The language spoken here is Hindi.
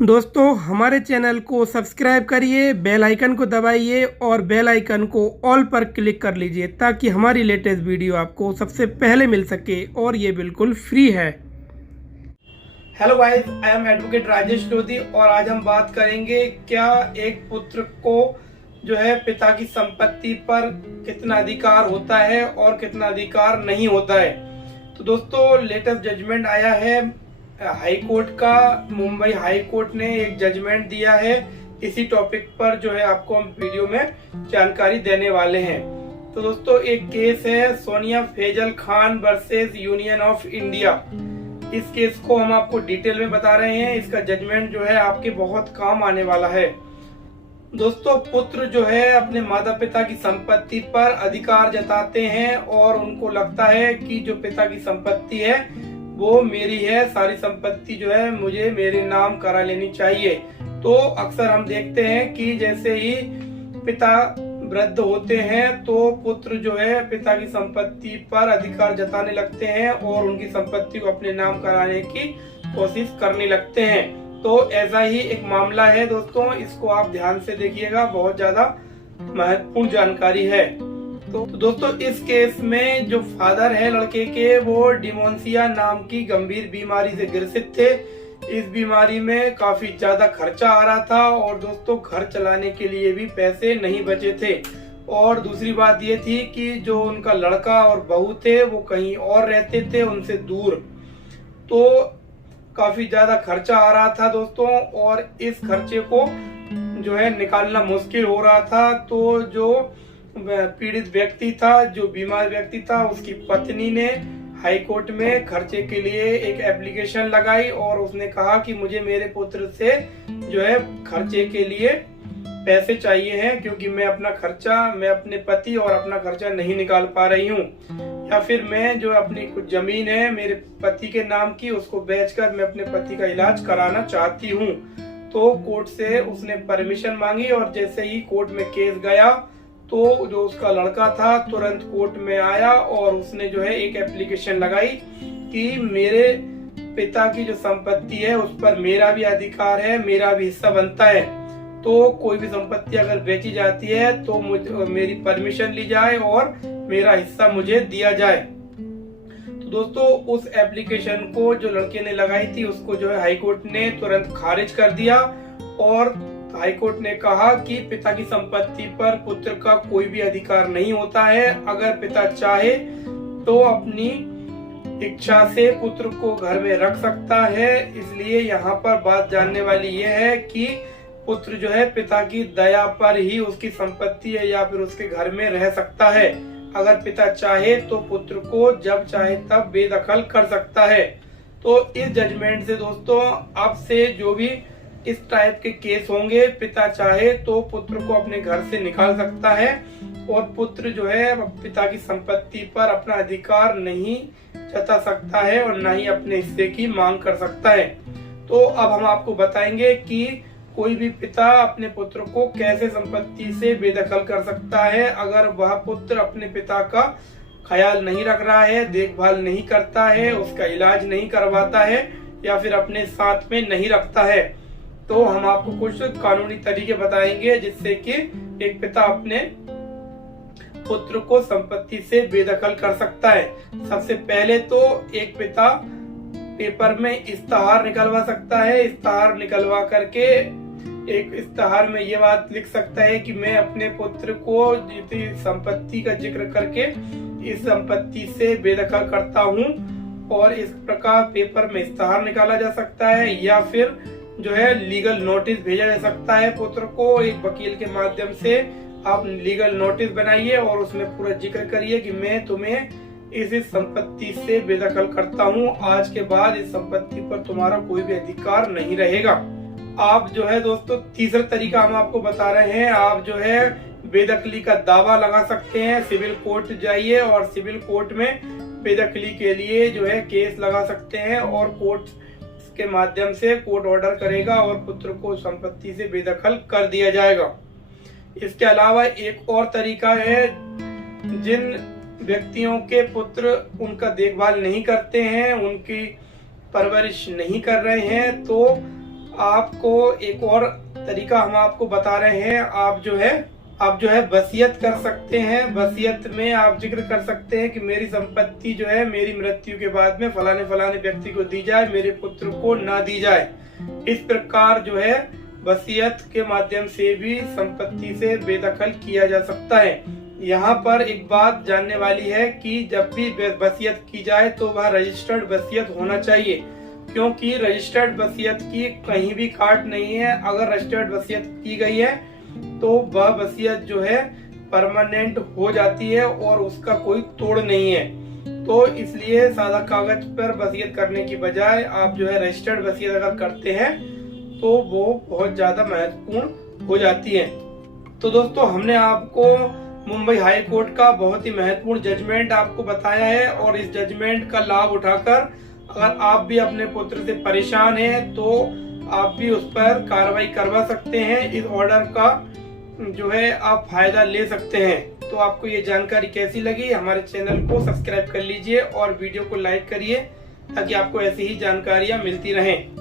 दोस्तों हमारे चैनल को सब्सक्राइब करिए, बेल आइकन को दबाइए और बेल आइकन को ऑल पर क्लिक कर लीजिए ताकि हमारी लेटेस्ट वीडियो आपको सबसे पहले मिल सके और ये बिल्कुल फ्री है। Hello guys, I am advocate Rajesh Lodhi और आज हम बात करेंगे क्या एक पुत्र को जो है पिता की संपत्ति पर कितना अधिकार होता है और कितना अधिकार नहीं होता है। तो दोस्तों लेटेस्ट जजमेंट आया है हाई कोर्ट का। मुंबई हाई कोर्ट ने एक जजमेंट दिया है। इसी टॉपिक पर जो है आपको हम वीडियो में जानकारी देने वाले हैं। तो दोस्तों एक केस है Sonia Faisal Khan versus Union of India. इस केस को हम आपको डिटेल में बता रहे हैं। इसका जजमेंट जो है आपके बहुत काम आने वाला है। दोस्तों पुत्र जो है अपने माता पिता की संपत्ति पर अधिकार जताते हैं और उनको लगता है कि जो पिता की संपत्ति है वो मेरी है, सारी संपत्ति जो है मुझे मेरे नाम करा लेनी चाहिए। तो अक्सर हम देखते हैं कि जैसे ही पिता वृद्ध होते हैं तो पुत्र जो है पिता की संपत्ति पर अधिकार जताने लगते हैं और उनकी संपत्ति को अपने नाम कराने की कोशिश करने लगते हैं। तो ऐसा ही एक मामला है दोस्तों, इसको आप ध्यान से देखिएगा, बहुत ज्यादा महत्वपूर्ण जानकारी है। तो दोस्तों इस केस में जो फादर है लड़के के वो डिमोंसिया नाम की गंभीर बीमारी से ग्रसित थे। इस बीमारी में काफी ज्यादा खर्चा आ रहा था और दोस्तों घर चलाने के लिए भी पैसे नहीं बचे थे। और दूसरी बात ये थी कि जो उनका लड़का और बहू थे वो कहीं और रहते थे, उनसे दूर। तो काफी ज्यादा खर्चा आ रहा था दोस्तों और इस खर्चे को जो है निकालना मुश्किल हो रहा था। तो जो पीड़ित व्यक्ति था, जो बीमार व्यक्ति था, उसकी पत्नी ने हाई कोर्ट में खर्चे के लिए एक एप्लीकेशन लगाई और उसने कहा कि मुझे मेरे पुत्र से जो है खर्चे के लिए पैसे चाहिए हैं क्योंकि मैं अपने पति और अपना खर्चा नहीं निकाल पा रही हूँ, या फिर मैं जो अपनी कुछ जमीन है मेरे पति के नाम की उसको बेचकर मैं अपने पति का इलाज कराना चाहती हूँ। तो कोर्ट से उसने परमिशन मांगी और जैसे ही कोर्ट में केस गया तो जो उसका लड़का था तुरंत कोर्ट में आया और उसने जो है एक एप्लीकेशन लगाई कि मेरे पिता की जो संपत्ति है उस पर मेरा भी अधिकार है, मेरा भी हिस्सा बनता है। तो कोई भी संपत्ति अगर बेची जाती है तो मेरी परमिशन ली जाए और मेरा हिस्सा मुझे दिया जाए। तो दोस्तों उस एप्लीकेशन को जो लड़के ने लगाई थी उसको जो है हाई कोर्ट ने तुरंत खारिज कर दिया और हाई कोर्ट ने कहा कि पिता की संपत्ति पर पुत्र का कोई भी अधिकार नहीं होता है। अगर पिता चाहे तो अपनी इच्छा से पुत्र को घर में रख सकता है। इसलिए यहाँ पर बात जानने वाली यह है कि पुत्र जो है पिता की दया पर ही उसकी संपत्ति है या फिर उसके घर में रह सकता है। अगर पिता चाहे तो पुत्र को जब चाहे तब बेदखल कर सकता है। तो इस जजमेंट से दोस्तों आपसे जो भी इस टाइप के केस होंगे, पिता चाहे तो पुत्र को अपने घर से निकाल सकता है और पुत्र जो है पिता की संपत्ति पर अपना अधिकार नहीं जता सकता है और न ही अपने हिस्से की मांग कर सकता है। तो अब हम आपको बताएंगे कि कोई भी पिता अपने पुत्र को कैसे संपत्ति से बेदखल कर सकता है अगर वह पुत्र अपने पिता का ख्याल नहीं रख रहा है, देखभाल नहीं करता है, उसका इलाज नहीं करवाता है या फिर अपने साथ में नहीं रखता है। तो हम आपको कुछ कानूनी तरीके बताएंगे जिससे कि एक पिता अपने पुत्र को संपत्ति से बेदखल कर सकता है। सबसे पहले तो एक पिता पेपर में इश्तहार निकलवा सकता है। इश्तहार निकलवा करके एक इश्तहार में ये बात लिख सकता है कि मैं अपने पुत्र को संपत्ति का जिक्र करके इस संपत्ति से बेदखल करता हूँ और इस प्रकार पेपर में इश्तहार निकाला जा सकता है। या फिर जो है लीगल नोटिस भेजा जा सकता है पुत्र को। एक वकील के माध्यम से आप लीगल नोटिस बनाइए और उसमें पूरा जिक्र करिए कि मैं तुम्हें इस संपत्ति से बेदखल करता हूँ, आज के बाद इस संपत्ति पर तुम्हारा कोई भी अधिकार नहीं रहेगा। आप जो है दोस्तों तीसरा तरीका हम आपको बता रहे हैं, आप जो है बेदखली का दावा लगा सकते हैं। सिविल कोर्ट जाइए और सिविल कोर्ट में बेदखली के लिए जो है केस लगा सकते हैं और कोर्ट के माध्यम से कोर्ट ऑर्डर करेगा और पुत्र को संपत्ति से बेदखल कर दिया जाएगा। इसके अलावा एक और तरीका है, जिन व्यक्तियों के पुत्र उनका देखभाल नहीं करते हैं, उनकी परवरिश नहीं कर रहे हैं, तो आपको एक और तरीका हम आपको बता रहे हैं। आप जो है वसीयत कर सकते हैं। वसीयत में आप जिक्र कर सकते हैं कि मेरी संपत्ति जो है मेरी मृत्यु के बाद में फलाने फलाने व्यक्ति को दी जाए, मेरे पुत्र को ना दी जाए। इस प्रकार जो है वसीयत के माध्यम से भी संपत्ति से बेदखल किया जा सकता है। यहाँ पर एक बात जानने वाली है कि जब भी वसीयत की जाए तो वह रजिस्टर्ड वसीयत होना चाहिए, क्योंकि रजिस्टर्ड वसीयत की कहीं भी काट नहीं है। अगर रजिस्टर्ड वसीयत की गई है तो वह वसीयत जो है परमानेंट हो जाती है और उसका कोई तोड़ नहीं है। तो इसलिए सादा कागज पर वसीयत करने की बजाय आप जो है रजिस्टर्ड वसीयत अगर करते हैं तो वो बहुत ज्यादा महत्वपूर्ण हो जाती है। तो दोस्तों, हमने आपको मुंबई हाई कोर्ट का बहुत ही महत्वपूर्ण जजमेंट आपको बताया है और इस जजमेंट का लाभ उठाकर अगर आप भी अपने पुत्र से परेशान हैं तो आप भी उस पर कार्रवाई करवा सकते हैं। इस ऑर्डर का जो है आप फायदा ले सकते हैं। तो आपको ये जानकारी कैसी लगी? हमारे चैनल को सब्सक्राइब कर लीजिए और वीडियो को लाइक करिए ताकि आपको ऐसी ही जानकारियां मिलती रहें।